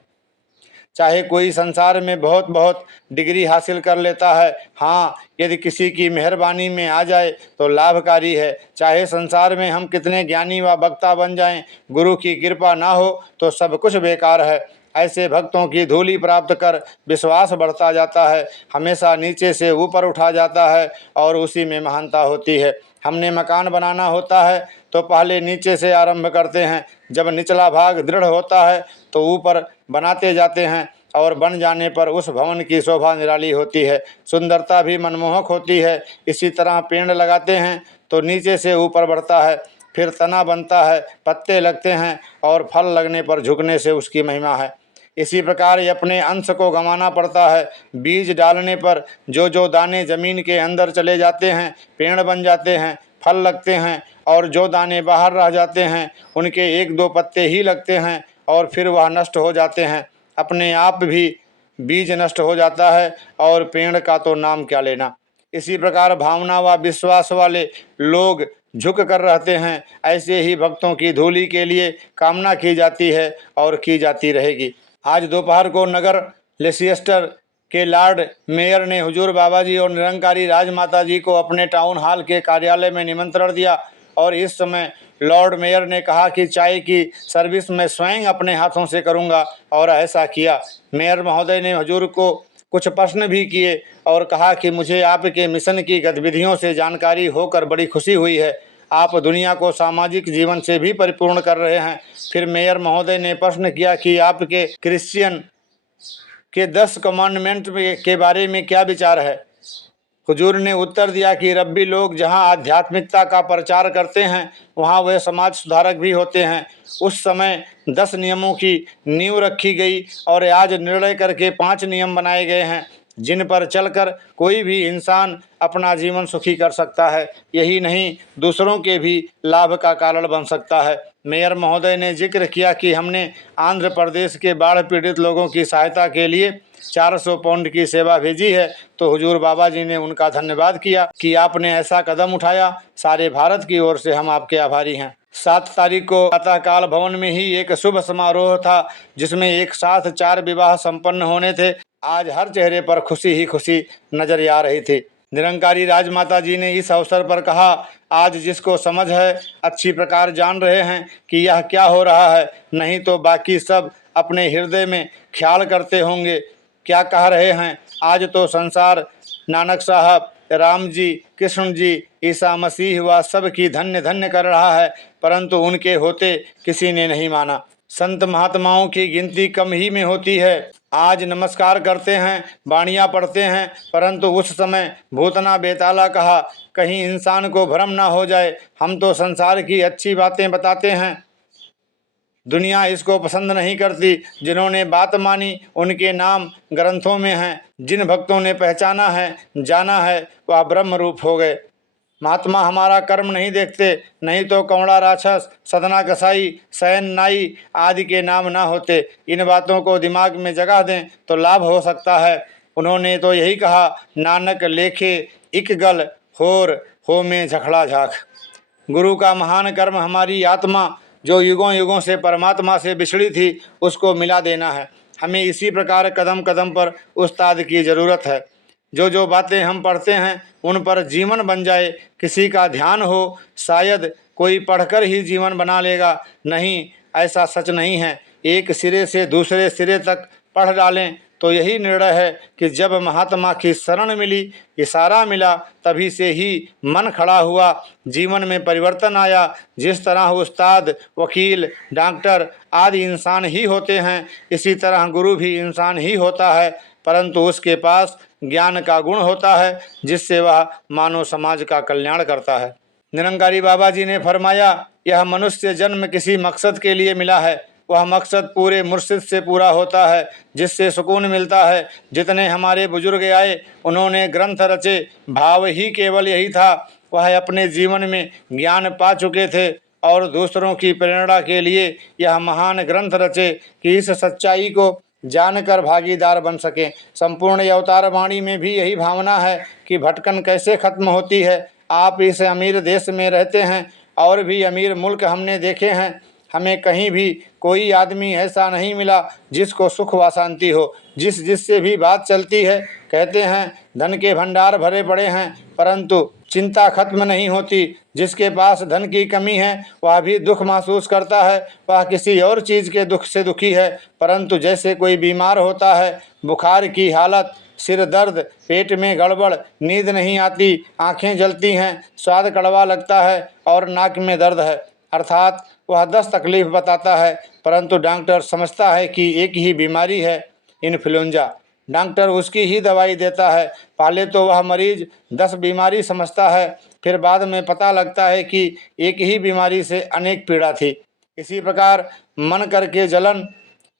चाहे कोई संसार में बहुत बहुत डिग्री हासिल कर लेता है, हाँ, यदि किसी की मेहरबानी में आ जाए तो लाभकारी है। चाहे संसार में हम कितने ज्ञानी व वक्ता बन जाएं, गुरु की कृपा ना हो तो सब कुछ बेकार है। ऐसे भक्तों की धूली प्राप्त कर विश्वास बढ़ता जाता है, हमेशा नीचे से ऊपर उठा जाता है और उसी में महानता होती है। हमने मकान बनाना होता है तो पहले नीचे से आरंभ करते हैं, जब निचला भाग दृढ़ होता है तो ऊपर बनाते जाते हैं, और बन जाने पर उस भवन की शोभा निराली होती है, सुंदरता भी मनमोहक होती है। इसी तरह पेड़ लगाते हैं तो नीचे से ऊपर बढ़ता है, फिर तना बनता है, पत्ते लगते हैं और फल लगने पर झुकने से उसकी महिमा है। इसी प्रकार ये अपने अंश को गंवाना पड़ता है। बीज डालने पर जो जो दाने जमीन के अंदर चले जाते हैं पेड़ बन जाते हैं, फल लगते हैं, और जो दाने बाहर रह जाते हैं उनके 1-2 पत्ते ही लगते हैं और फिर वह नष्ट हो जाते हैं। अपने आप भी बीज नष्ट हो जाता है और पेड़ का तो नाम क्या लेना। इसी प्रकार भावना व विश्वास वाले लोग झुक कर रहते हैं। ऐसे ही भक्तों की धूली के लिए कामना की जाती है और की जाती रहेगी। आज दोपहर को नगर लेसियस्टर के लॉर्ड मेयर ने हुजूर बाबा जी और निरंकारी राजमाता जी को अपने टाउन हॉल के कार्यालय में निमंत्रण दिया, और इस समय लॉर्ड मेयर ने कहा कि चाय की सर्विस मैं स्वयं अपने हाथों से करूंगा, और ऐसा किया। मेयर महोदय ने हुजूर को कुछ प्रश्न भी किए और कहा कि मुझे आपके मिशन की गतिविधियों से जानकारी होकर बड़ी खुशी हुई है। आप दुनिया को सामाजिक जीवन से भी परिपूर्ण कर रहे हैं। फिर मेयर महोदय ने प्रश्न किया कि आपके क्रिश्चियन के 10 कमांडमेंट के बारे में क्या विचार है। हुजूर ने उत्तर दिया कि रब्बी लोग जहाँ आध्यात्मिकता का प्रचार करते हैं वहाँ वे समाज सुधारक भी होते हैं। उस समय 10 नियमों की नींव रखी गई और आज निर्णय करके 5 नियम बनाए गए हैं, जिन पर चलकर कोई भी इंसान अपना जीवन सुखी कर सकता है। यही नहीं, दूसरों के भी लाभ का कारण बन सकता है। मेयर महोदय ने जिक्र किया कि हमने आंध्र प्रदेश के बाढ़ पीड़ित लोगों की सहायता के लिए 400 पाउंड की सेवा भेजी है, तो हुजूर बाबा जी ने उनका धन्यवाद किया कि आपने ऐसा कदम उठाया। सारे भारत की ओर से हम आपके आभारी हैं। 7 तारीख को प्रातःकाल भवन में ही एक शुभ समारोह था, जिसमें एक साथ 4 विवाह संपन्न होने थे। आज हर चेहरे पर खुशी ही खुशी नजर आ रही थी। निरंकारी राजमाता जी ने इस अवसर पर कहा, आज जिसको समझ है अच्छी प्रकार जान रहे हैं कि यह क्या हो रहा है, नहीं तो बाकी सब अपने हृदय में ख्याल करते होंगे क्या कह रहे हैं। आज तो संसार नानक साहब, राम जी, कृष्ण जी, ईसा मसीह व सब की धन्य धन्य कर रहा है, परंतु उनके होते किसी ने नहीं माना। संत महात्माओं की गिनती कम ही में होती है। आज नमस्कार करते हैं, वाणियाँ पढ़ते हैं, परंतु उस समय भूतना बेताला कहा, कहीं इंसान को भ्रम ना हो जाए। हम तो संसार की अच्छी बातें बताते हैं, दुनिया इसको पसंद नहीं करती। जिन्होंने बात मानी उनके नाम ग्रंथों में हैं। जिन भक्तों ने पहचाना है, जाना है, वह ब्रह्म रूप हो गए। महात्मा हमारा कर्म नहीं देखते, नहीं तो कौड़ा राक्षस, सदना कसाई, शयन नाई आदि के नाम ना होते। इन बातों को दिमाग में जगा दें तो लाभ हो सकता है। उन्होंने तो यही कहा, नानक लेखे इक गल होर हो में झखड़ा झाख। गुरु का महान कर्म हमारी आत्मा जो युगों युगों से परमात्मा से बिछड़ी थी उसको मिला देना है। हमें इसी प्रकार कदम कदम पर उस्ताद की ज़रूरत है। जो जो बातें हम पढ़ते हैं उन पर जीवन बन जाए। किसी का ध्यान हो, शायद कोई पढ़कर ही जीवन बना लेगा। नहीं, ऐसा सच नहीं है। एक सिरे से दूसरे सिरे तक पढ़ डालें तो यही निर्णय है कि जब महात्मा की शरण मिली, इशारा मिला, तभी से ही मन खड़ा हुआ, जीवन में परिवर्तन आया। जिस तरह उस्ताद, वकील, डॉक्टर आदि इंसान ही होते हैं, इसी तरह गुरु भी इंसान ही होता है, परंतु उसके पास ज्ञान का गुण होता है जिससे वह मानव समाज का कल्याण करता है। निरंकारी बाबा जी ने फरमाया, यह मनुष्य जन्म किसी मकसद के लिए मिला है। वह मकसद पूरे मुर्शिद से पूरा होता है जिससे सुकून मिलता है। जितने हमारे बुजुर्ग आए उन्होंने ग्रंथ रचे, भाव ही केवल यही था। वह अपने जीवन में ज्ञान पा चुके थे और दूसरों की प्रेरणा के लिए यह महान ग्रंथ रचे कि इस सच्चाई को जानकर भागीदार बन सकें। संपूर्ण अवतार वाणी में भी यही भावना है कि भटकन कैसे खत्म होती है। आप इस अमीर देश में रहते हैं और भी अमीर मुल्क हमने देखे हैं, हमें कहीं भी कोई आदमी ऐसा नहीं मिला जिसको सुख व शांति हो। जिससे भी बात चलती है कहते हैं धन के भंडार भरे पड़े हैं, परंतु चिंता खत्म नहीं होती। जिसके पास धन की कमी है वह भी दुख महसूस करता है, वह किसी और चीज़ के दुख से दुखी है। परंतु जैसे कोई बीमार होता है, बुखार की हालत, सिर दर्द, पेट में गड़बड़, नींद नहीं आती, आँखें जलती हैं, स्वाद कड़वा लगता है और नाक में दर्द है, अर्थात वह 10 तकलीफ बताता है, परंतु डॉक्टर समझता है कि एक ही बीमारी है, इन्फ्लुएंजा। डॉक्टर उसकी ही दवाई देता है। पहले तो वह मरीज 10 बीमारी समझता है, फिर बाद में पता लगता है कि एक ही बीमारी से अनेक पीड़ा थी। इसी प्रकार मन करके जलन,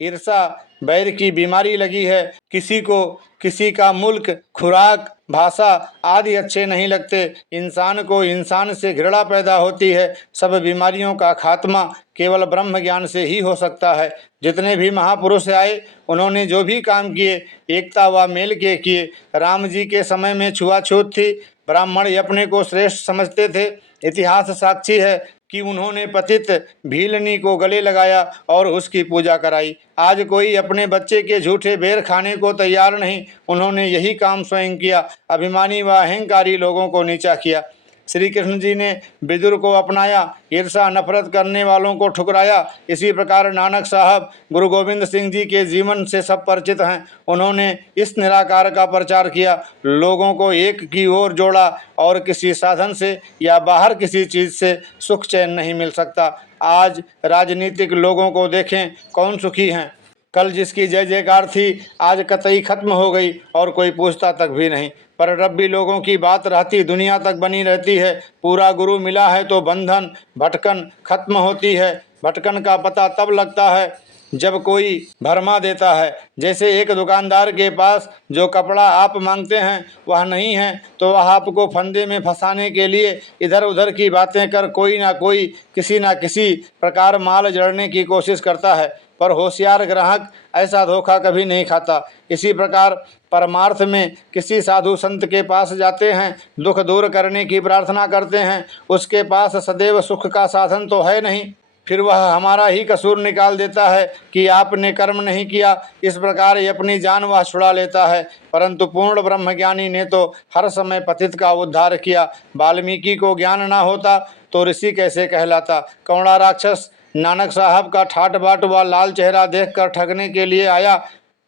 ईर्षा, बैर की बीमारी लगी है। किसी को किसी का मुल्क, खुराक, भाषा आदि अच्छे नहीं लगते। इंसान को इंसान से घृणा पैदा होती है। सब बीमारियों का खात्मा केवल ब्रह्म ज्ञान से ही हो सकता है। जितने भी महापुरुष आए उन्होंने जो भी काम किए एकता व मेल के किए। राम जी के समय में छुआछूत थी, ब्राह्मण अपने को श्रेष्ठ समझते थे। इतिहास साक्षी है कि उन्होंने पतित भीलनी को गले लगाया और उसकी पूजा कराई। आज कोई अपने बच्चे के झूठे बेर खाने को तैयार नहीं, उन्होंने यही काम स्वयं किया। अभिमानी व अहंकारी लोगों को नीचा किया। श्री कृष्ण जी ने विदुर को अपनाया, ईर्षा नफरत करने वालों को ठुकराया। इसी प्रकार नानक साहब गुरु गोविंद सिंह जी के जीवन से सब परिचित हैं। उन्होंने इस निराकार का प्रचार किया, लोगों को एक की ओर जोड़ा और किसी साधन से या बाहर किसी चीज़ से सुख चैन नहीं मिल सकता। आज राजनीतिक लोगों को देखें, कौन सुखी हैं। कल जिसकी जय जयकार थी आज कतई खत्म हो गई और कोई पूछता तक भी नहीं। पर रब्बी लोगों की बात रहती दुनिया तक बनी रहती है। पूरा गुरु मिला है तो बंधन भटकन खत्म होती है। भटकन का पता तब लगता है जब कोई भरमा देता है। जैसे एक दुकानदार के पास जो कपड़ा आप मांगते हैं वह नहीं है तो वह आपको फंदे में फंसाने के लिए इधर उधर की बातें कर कोई ना कोई किसी ना किसी प्रकार माल जड़ने की कोशिश करता है। पर होशियार ग्राहक ऐसा धोखा कभी नहीं खाता। इसी प्रकार परमार्थ में किसी साधु संत के पास जाते हैं, दुख दूर करने की प्रार्थना करते हैं, उसके पास सदैव सुख का साधन तो है नहीं, फिर वह हमारा ही कसूर निकाल देता है कि आपने कर्म नहीं किया। इस प्रकार ये अपनी जान वह छुड़ा लेता है। परंतु पूर्ण ब्रह्मज्ञानी ने तो हर समय पतित का उद्धार किया। वाल्मीकि को ज्ञान ना होता तो ऋषि कैसे कहलाता। कौड़ा राक्षस नानक साहब का ठाट बाट व लाल चेहरा देखकर ठगने के लिए आया,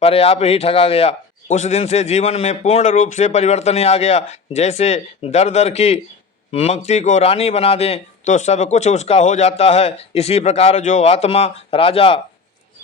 पर आप ही ठगा गया। उस दिन से जीवन में पूर्ण रूप से परिवर्तन आ गया। जैसे दर दर की मक्ति को रानी बना दें तो सब कुछ उसका हो जाता है। इसी प्रकार जो आत्मा राजा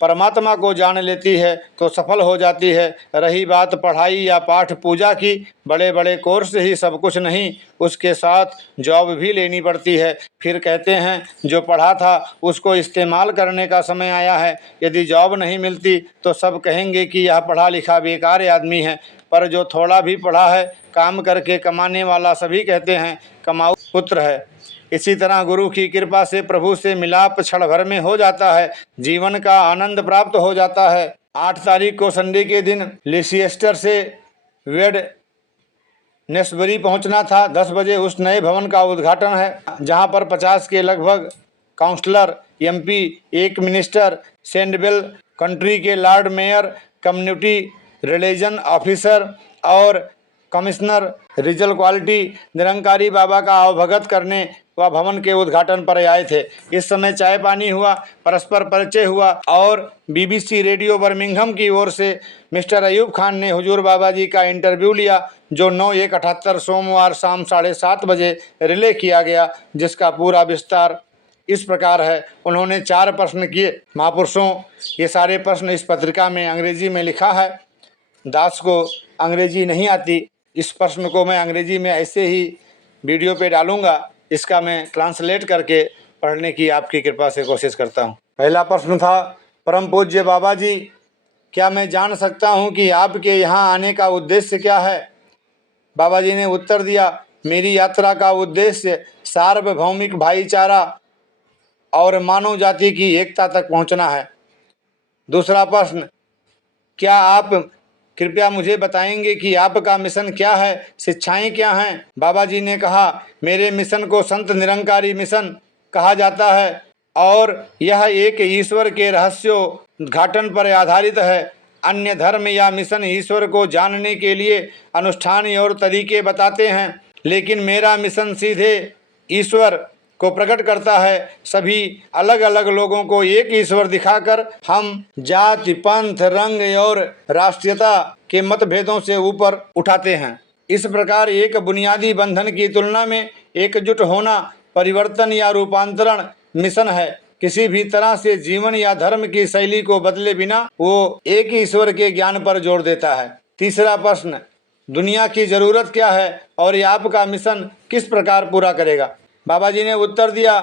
परमात्मा को जान लेती है तो सफल हो जाती है। रही बात पढ़ाई या पाठ पूजा की, बड़े बड़े कोर्स ही सब कुछ नहीं, उसके साथ जॉब भी लेनी पड़ती है। फिर कहते हैं जो पढ़ा था उसको इस्तेमाल करने का समय आया है। यदि जॉब नहीं मिलती तो सब कहेंगे कि यह पढ़ा लिखा बेकार आदमी है, पर जो थोड़ा भी पढ़ा है, काम करके कमाने वाला, सभी कहते हैं कमाऊ पुत्र है। इसी तरह गुरु की कृपा से प्रभु से मिलाप क्षण भर में हो जाता है, जीवन का आनंद प्राप्त हो जाता है। 8 तारीख को संडे के दिन लिसिएस्टर से वेड नेस्बरी पहुंचना था। 10 बजे उस नए भवन का उद्घाटन है, जहां पर 50 के लगभग काउंसलर, MP, एक मिनिस्टर, सेंडवेल कंट्री के Lord mayor, community religion officer और कमिश्नर रीजनल क्वालिटी निरंकारी बाबा का अवभगत करने व भवन के उद्घाटन पर आए थे। इस समय चाय पानी हुआ, परस्पर परिचय हुआ और BBC रेडियो बर्मिंघम की ओर से मिस्टर अयूब खान ने हुजूर बाबा जी का इंटरव्यू लिया, जो 9/1/78 सोमवार शाम 7:30 बजे रिले किया गया, जिसका पूरा विस्तार इस प्रकार है। उन्होंने 4 प्रश्न किए महापुरुषों। ये सारे प्रश्न इस पत्रिका में अंग्रेजी में लिखा है। दास को अंग्रेजी नहीं आती, इस प्रश्न को मैं अंग्रेजी में ऐसे ही वीडियो पे डालूंगा, इसका मैं ट्रांसलेट करके पढ़ने की आपकी कृपा से कोशिश करता हूँ। पहला प्रश्न था, परम पूज्य बाबा जी, क्या मैं जान सकता हूँ कि आपके यहाँ आने का उद्देश्य क्या है? बाबा जी ने उत्तर दिया, मेरी यात्रा का उद्देश्य सार्वभौमिक भाईचारा और मानव जाति की एकता तक पहुँचना है। दूसरा प्रश्न, क्या आप कृपया मुझे बताएंगे कि आपका मिशन क्या है, शिक्षाएं क्या हैं? बाबा जी ने कहा, मेरे मिशन को संत निरंकारी मिशन कहा जाता है और यह एक ईश्वर के रहस्योद्घाटन पर आधारित है। अन्य धर्म या मिशन ईश्वर को जानने के लिए अनुष्ठान और तरीके बताते हैं, लेकिन मेरा मिशन सीधे ईश्वर को प्रकट करता है। सभी अलग अलग लोगों को एक ईश्वर दिखाकर हम जाति, पंथ, रंग और राष्ट्रीयता के मतभेदों से ऊपर उठाते हैं। इस प्रकार एक बुनियादी बंधन की तुलना में एकजुट होना परिवर्तन या रूपांतरण मिशन है। किसी भी तरह से जीवन या धर्म की शैली को बदले बिना वो एक ईश्वर के ज्ञान पर जोर देता है। तीसरा प्रश्न, दुनिया की जरूरत क्या है और ये आपका मिशन किस प्रकार पूरा करेगा? बाबा जी ने उत्तर दिया,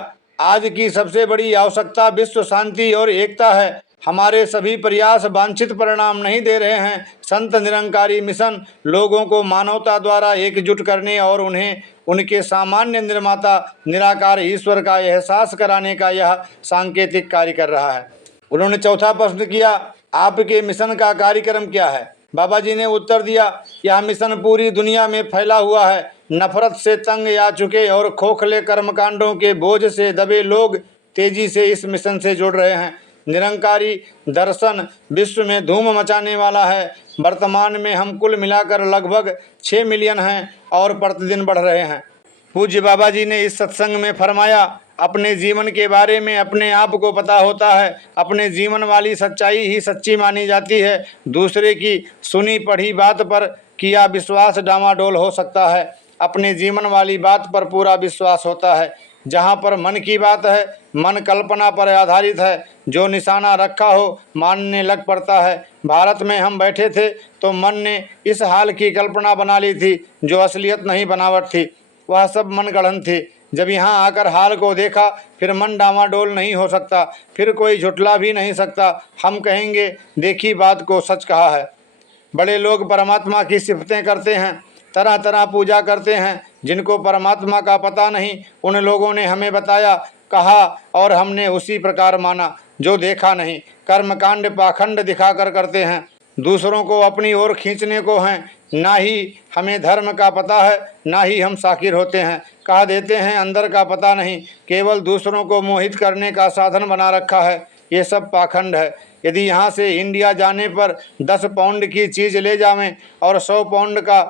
आज की सबसे बड़ी आवश्यकता विश्व शांति और एकता है। हमारे सभी प्रयास वांछित परिणाम नहीं दे रहे हैं। संत निरंकारी मिशन लोगों को मानवता द्वारा एकजुट करने और उन्हें उनके सामान्य निर्माता निराकार ईश्वर का एहसास कराने का यह सांकेतिक कार्य कर रहा है। उन्होंने चौथा प्रश्न किया, आपके मिशन का कार्यक्रम क्या है? बाबा जी ने उत्तर दिया, यह मिशन पूरी दुनिया में फैला हुआ है। नफरत से तंग आ चुके और खोखले कर्मकांडों के बोझ से दबे लोग तेजी से इस मिशन से जुड़ रहे हैं। निरंकारी दर्शन विश्व में धूम मचाने वाला है। वर्तमान में हम कुल मिलाकर लगभग 6 मिलियन हैं और प्रतिदिन बढ़ रहे हैं। पूज्य बाबा जी ने इस सत्संग में फरमाया, अपने जीवन के बारे में अपने आप को पता होता है। अपने जीवन वाली सच्चाई ही सच्ची मानी जाती है। दूसरे की सुनी पढ़ी बात पर किया विश्वास डामाडोल हो सकता है, अपने जीवन वाली बात पर पूरा विश्वास होता है। जहाँ पर मन की बात है, मन कल्पना पर आधारित है। जो निशाना रखा हो मानने लग पड़ता है। भारत में हम बैठे थे तो मन ने इस हाल की कल्पना बना ली थी जो असलियत नहीं बनावट थी, वह सब मन गढ़ंत थी। जब यहाँ आकर हाल को देखा फिर मन डामाडोल नहीं हो सकता, फिर कोई झुटला भी नहीं सकता। हम कहेंगे देखी बात को सच कहा है। बड़े लोग परमात्मा की सिफतें करते हैं, तरह तरह पूजा करते हैं। जिनको परमात्मा का पता नहीं उन लोगों ने हमें बताया, कहा और हमने उसी प्रकार माना। जो देखा नहीं कर्मकांड पाखंड दिखाकर करते हैं, दूसरों को अपनी ओर खींचने को हैं। ना ही हमें धर्म का पता है, ना ही हम शाकिर होते हैं। कह देते हैं अंदर का पता नहीं, केवल दूसरों को मोहित करने का साधन बना रखा है। ये सब पाखंड है। यदि यहाँ से इंडिया जाने पर 10 पाउंड की चीज़ ले जावें और 100 पाउंड का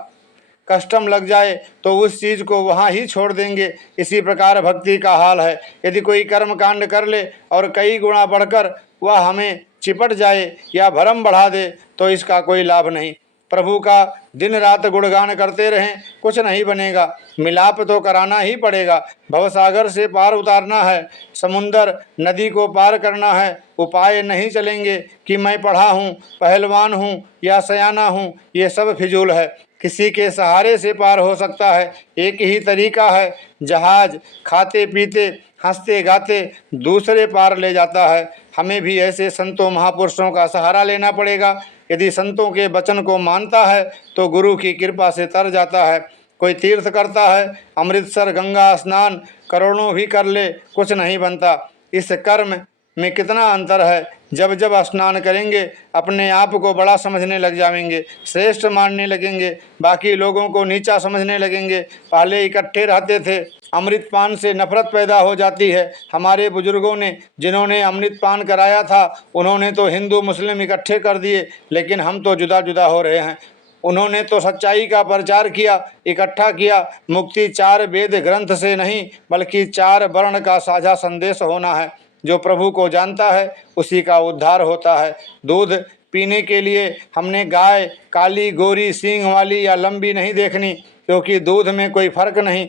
कस्टम लग जाए तो उस चीज़ को वहाँ ही छोड़ देंगे। इसी प्रकार भक्ति का हाल है। यदि कोई कर्म कांड कर ले और कई गुणा बढ़कर वह हमें चिपट जाए या भरम बढ़ा दे तो इसका कोई लाभ नहीं। प्रभु का दिन रात गुणगान करते रहें, कुछ नहीं बनेगा। मिलाप तो कराना ही पड़ेगा। भवसागर से पार उतारना है, समुंदर नदी को पार करना है। उपाय नहीं चलेंगे कि मैं पढ़ा हूँ, पहलवान हूँ या सयाना हूँ, ये सब फिजूल है। किसी के सहारे से पार हो सकता है। एक ही तरीका है, जहाज खाते पीते हंसते गाते दूसरे पार ले जाता है। हमें भी ऐसे संतों महापुरुषों का सहारा लेना पड़ेगा। यदि संतों के वचन को मानता है तो गुरु की कृपा से तर जाता है। कोई तीर्थ करता है, अमृतसर गंगा स्नान करोड़ों भी कर ले, कुछ नहीं बनता। इस कर्म में कितना अंतर है। जब जब स्नान करेंगे अपने आप को बड़ा समझने लग जाएंगे, श्रेष्ठ मानने लगेंगे, बाकी लोगों को नीचा समझने लगेंगे। पहले इकट्ठे रहते थे, अमृत पान से नफरत पैदा हो जाती है। हमारे बुजुर्गों ने जिन्होंने अमृत पान कराया था, उन्होंने तो हिंदू मुस्लिम इकट्ठे कर दिए, लेकिन हम तो जुदा जुदा हो रहे हैं। उन्होंने तो सच्चाई का प्रचार किया, इकट्ठा किया। मुक्ति चार वेद ग्रंथ से नहीं, बल्कि चार वर्ण का साझा संदेश होना है। जो प्रभु को जानता है उसी का उद्धार होता है। दूध पीने के लिए हमने गाय काली गोरी सींग वाली या लंबी नहीं देखनी, क्योंकि दूध में कोई फर्क नहीं,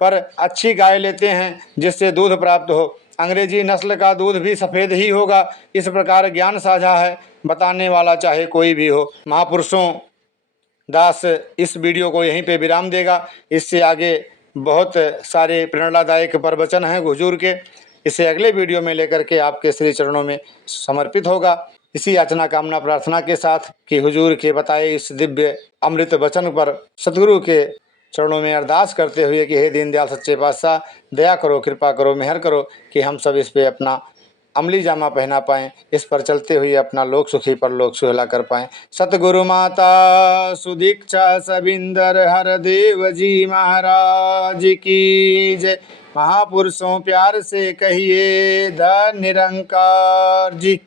पर अच्छी गाय लेते हैं जिससे दूध प्राप्त हो। अंग्रेजी नस्ल का दूध भी सफ़ेद ही होगा। इस प्रकार ज्ञान साझा है, बताने वाला चाहे कोई भी हो। महापुरुषों दास इस वीडियो को यहीं पे विराम देगा। इससे आगे बहुत सारे प्रेरणादायक प्रवचन हैं हुजूर के, इसे अगले वीडियो में लेकर के आपके श्री चरणों में समर्पित होगा। इसी याचना कामना प्रार्थना के साथ कि हुजूर के बताए इस दिव्य अमृत वचन पर सतगुरु के चरणों में अरदास करते हुए कि हे दीनदयाल सच्चे पातशाह, दया करो, कृपा करो, मेहर करो कि हम सब इस पे अपना अमली जामा पहना पाएँ, इस पर चलते हुए अपना लोक सुखी पर लोक सुहेला कर पाएँ। सतगुरु माता सुदीक्षा सविंदर हरदेव जी महाराज की जय। महापुरुषों प्यार से कहिए धन निरंकार जी।